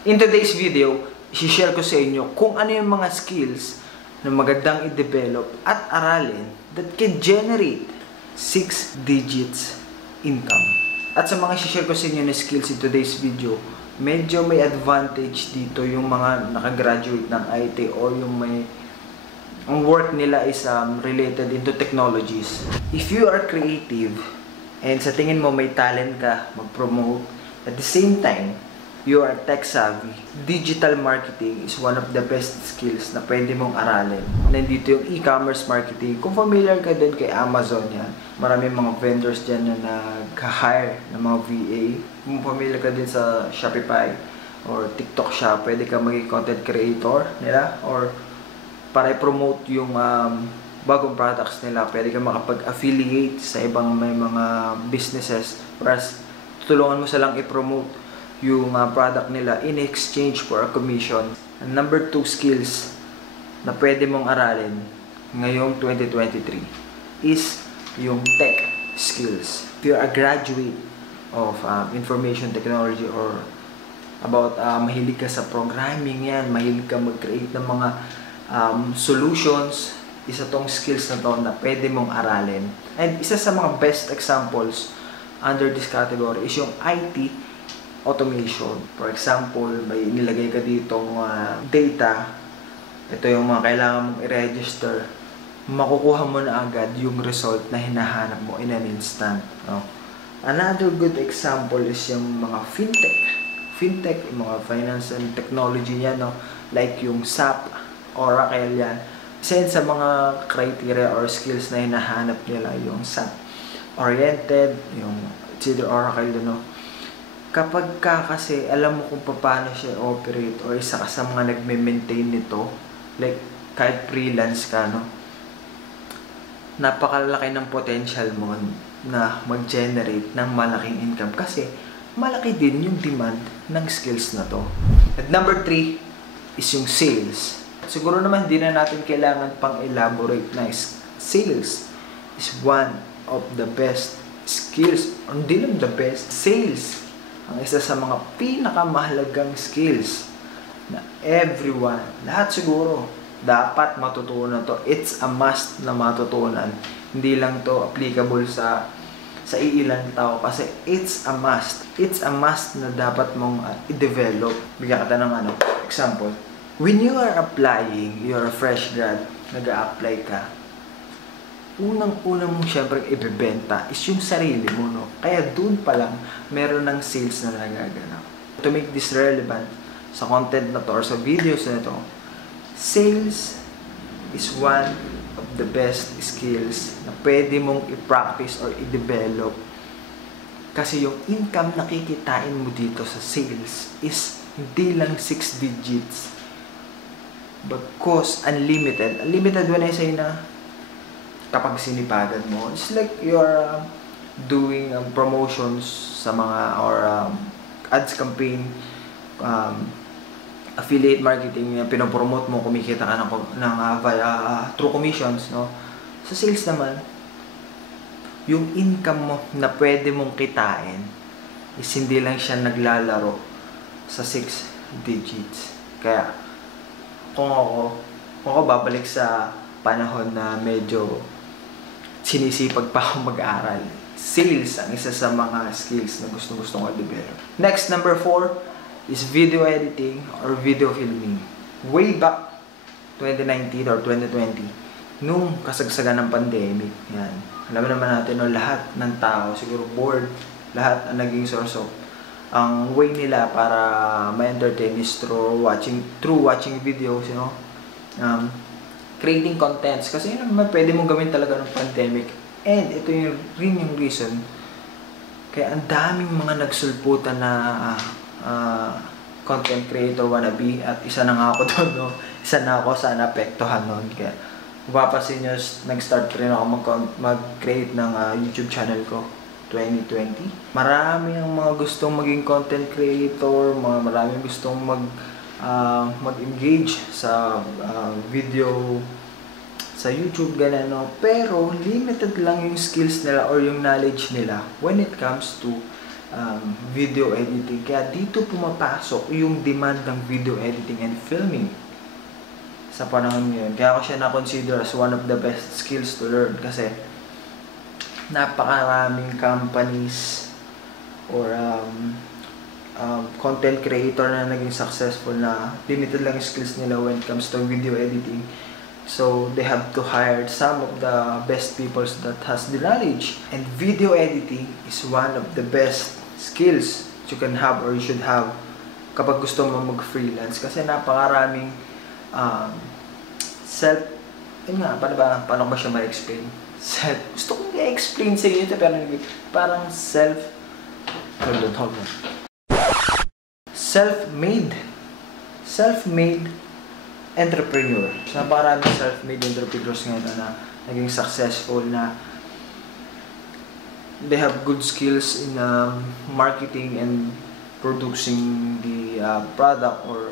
In today's video, i-share ko sa inyo kung ano yung mga skills na magandang i-develop at aralin that can generate 6 digits income. At sa mga i-share ko sa inyo na skills in today's video, medyo may advantage dito yung mga nakagraduate ng IT or yung ang work nila is related into technologies. If you are creative and sa tingin mo may talent ka mag-promote, at the same time, you are tech savvy, digital marketing is one of the best skills na pwede mong aralin. Nandito yung e-commerce marketing. Kung familiar ka din kay Amazon yan, maraming mga vendors dyan na nag-hire ng mga VA. Kung familiar ka din sa Shopify or TikTok Shop, pwede ka maging content creator nila or para i-promote yung bagong products nila, pwede ka makapag-affiliate sa ibang may mga businesses, whereas tutulungan mo silang i-promote yung product nila in exchange for a commission. And number 2 skills na pwede mong aralin ngayong 2023 is yung tech skills. If you're a graduate of information technology or about mahilig ka sa programming yan, mahilig ka mag-create ng mga solutions, isa tong skills na to na pwede mong aralin. And isa sa mga best examples under this category is yung IT automation. For example, may nilagay ka ditong data, ito yung mga kailangan mong i-register, makukuha mo na agad yung result na hinahanap mo in an instant. No? Another good example is yung mga fintech, yung mga finance and technology niya, no? Like yung SAP, Oracle yan. Isa sa mga criteria or skills na hinahanap nila yung SAP oriented, yung it's either Oracle, no? Kapag ka kasi alam mo kung paano siya operate or isa ka sa mga nagme-maintain nito, like kahit freelance ka, no? Napakalaki ng potential mo na mag-generate ng malaking income kasi malaki din yung demand ng skills na to. At number 3 is yung sales. Siguro naman hindi na natin kailangan pang elaborate na sales is one of the best skills, or hindi lang the best, sales ang isa sa mga pinakamahalagang skills na everyone, lahat siguro dapat matutunan to. It's a must na matutunan, hindi lang to applicable sa iilang tao kasi it's a must na dapat mong i-develop. Bigyan kita ng example. When you are applying, you're a fresh grad, nag-a-apply ka, unang-una mong syempre ibebenta is yung sarili mo, no? Kaya dun pa lang, meron ng sales na nagaganap. To make this relevant sa content na to or sa videos na to, sales is one of the best skills na pwede mong i-practice or i-develop. Kasi yung income na kikitain mo dito sa sales is hindi lang 6 digits. But cost unlimited. Unlimited when I say na kapag sinipagan mo, it's like you're doing promotions sa mga or ads campaign, affiliate marketing na pinopromote mo, kumikita ka via through commissions, no? Sa sales naman, yung income mo na pwede mong kitain is hindi lang siya naglalaro sa 6 digits. Kaya kung ako babalik sa panahon na medyo sinisipag pa ako mag-aral, sales ang isa sa mga skills na gusto-gusto ko i-develop. Next, number 4 is video editing or video filming. Way back 2019 or 2020, nung kasagsagan ng pandemic, yan, alam naman natin, no, lahat ng tao siguro bored, lahat ang naging source of ang way nila para ma-entertain is through watching videos, you know, creating contents. Kasi yun naman pwede mong gawin talaga ng pandemic. And ito yung reason kaya ang daming mga nagsulputan na content creator wannabe at isa na nga ako doon, no? Isa na ako sa naapektuhan noon. Kaya mapapansin nyo, nag-start rin ako mag-create ng YouTube channel ko 2020. Marami ang mga gustong maging content creator, maraming gustong mag-engage sa video sa YouTube, ganun, no? Pero limited lang yung skills nila or yung knowledge nila when it comes to video editing. Kaya dito pumapasok yung demand ng video editing and filming sa panahon ngayon. Kaya ako siya na-consider as one of the best skills to learn kasi napakaraming companies or content creator na naging successful na limited lang yung skills nila when it comes to video editing. So they have to hire some of the best people that has the knowledge. And video editing is one of the best skills you can have or you should have kapag gusto mo mag-freelance. Kasi napakaraming paano ba siya ma-explain? Gusto kong i-explain sa inyo pero parang self-made entrepreneur. So, napakaraming self-made entrepreneurs ngayon na naging successful na they have good skills in marketing and producing the product or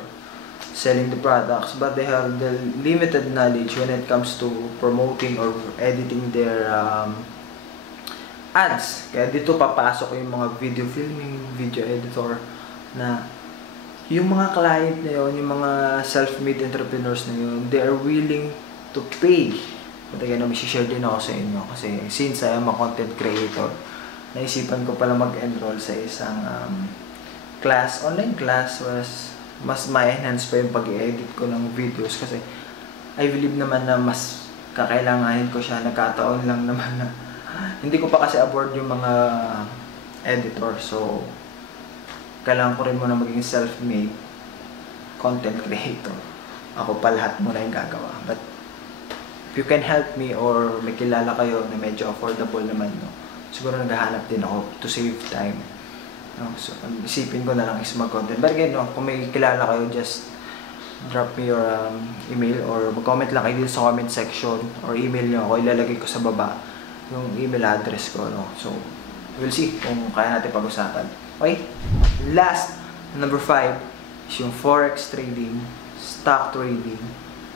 selling the products, but they have the limited knowledge when it comes to promoting or editing their ads. Kaya dito papasok yung mga video filming, video editor na yung mga client na yun, yung mga self-made entrepreneurs na yun, they are willing to pay. But again, share din ako sa inyo kasi since I am a content creator, naisipan ko pala mag-enroll sa isang online class was mas ma-enhance pa yung pag-edit ko ng videos kasi I believe naman na mas kakailanganin ko siya. Nagkataon lang naman na hindi ko pa kasi aboard yung mga editor, so kailangan ko rin muna maging self-made content creator. Ako pa lahat muna yung gagawa. But if you can help me or may kilala kayo na medyo affordable naman, no, siguro naghahanap din ako to save time. No? So, isipin ko na lang is mag-content. But again, no, kung may kilala kayo, just drop me your email or mag-comment lang kayo dito sa comment section or email nyo ako. Ilalagay ko sa baba yung email address ko. No? So, we'll see kung kaya natin pag-usapan. Okay? Last, number 5 is yung forex trading, stock trading,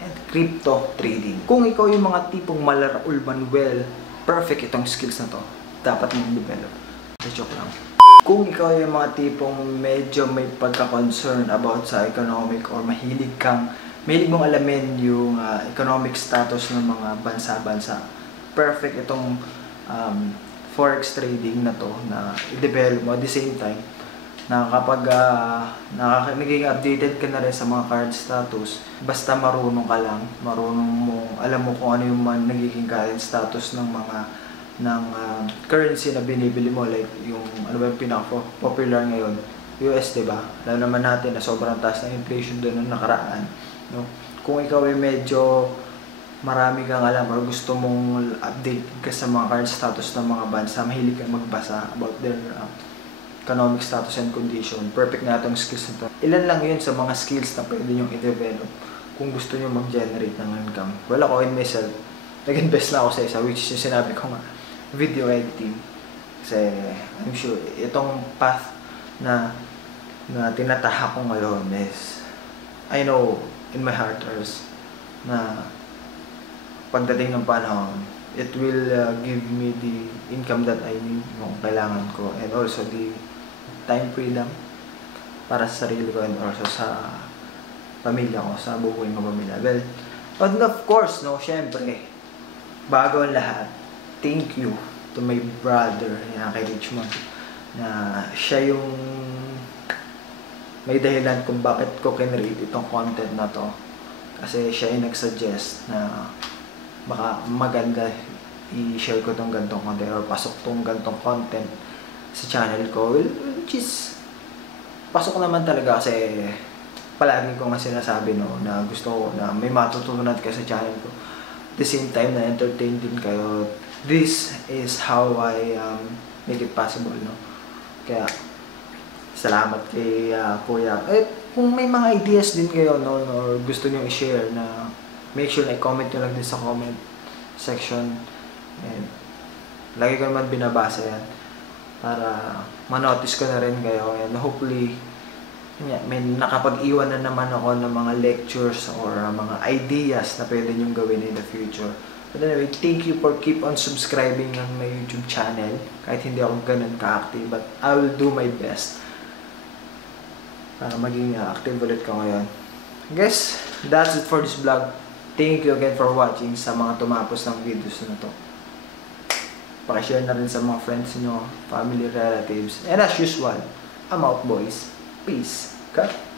and crypto trading. Kung ikaw yung mga tipong malaraul manuel, perfect itong skills na to. Dapat mong develop. Joke lang. Kung ikaw yung mga tipong medyo may pagka-concern about sa economic or mahilig mong alamin yung economic status ng mga bansa-bansa, perfect itong forex trading na to na i-develop mo at the same time na kapag naging updated ka na rin sa mga current status, basta marunong ka lang, alam mo kung ano yung nagiging current status ng mga currency na binibili mo, like yung ano ba yung pinaka-popular ngayon, US, diba? Alam naman natin na sobrang taas na inflation doon nung nakaraan, no? Kung ikaw ay medyo marami kang alam or gusto mong update ka sa mga current status ng mga bansa, mahilig kang magbasa about their economic status and condition, perfect na itong skills na ito. Ilan lang yun sa mga skills na pwede nyo i-develop kung gusto nyo mag-generate ng income. Well, ako in myself, nag-invest na ako sa isa, which is yung sinabi ko nga, video editing. Kasi I'm sure itong path na tinatahak ko ngayon is, I know in my heart na pagdating ng panahon, it will give me the income that I need, yung kailangan ko, and also the time freedom para sa sarili ko and also sa pamilya ko, sa bubuhay ng pamilya. Well, and of course, no, syempre, bago ang lahat, thank you to my brother, kay Richmond, na siya yung may dahilan kung bakit ko kinreate itong content na to. Kasi siya yung nag-suggest na baka maganda i-share ko tong gantong content or pasok tong gantong content sa channel ko, which is pasok naman talaga kasi palagi ko nga sinasabi, no, na gusto ko na may matutunan kayo sa channel ko, at the same time na entertain din kayo. This is how I make it possible, no. Kaya salamat kay Kuya. Kung may mga ideas din kayo, no, or gusto niyo i-share, na make sure na i-comment nyo lang din sa comment section. And lagi ko naman binabasa yan para manotice ko na rin kayo. And hopefully, may nakapag-iwan na naman ako ng mga lectures or mga ideas na pwede nyong gawin in the future But anyway, thank you for keep on subscribing on my YouTube channel. Kahit hindi ako ganun ka-active, but I will do my best para maging active ulit ko ngayon. Guys, that's it for this vlog. Thank you again for watching sa mga tumapos ng videos na to. Pakishare na rin sa mga friends nyo, family, relatives. And as usual, I'm out boys. Peace. Cut.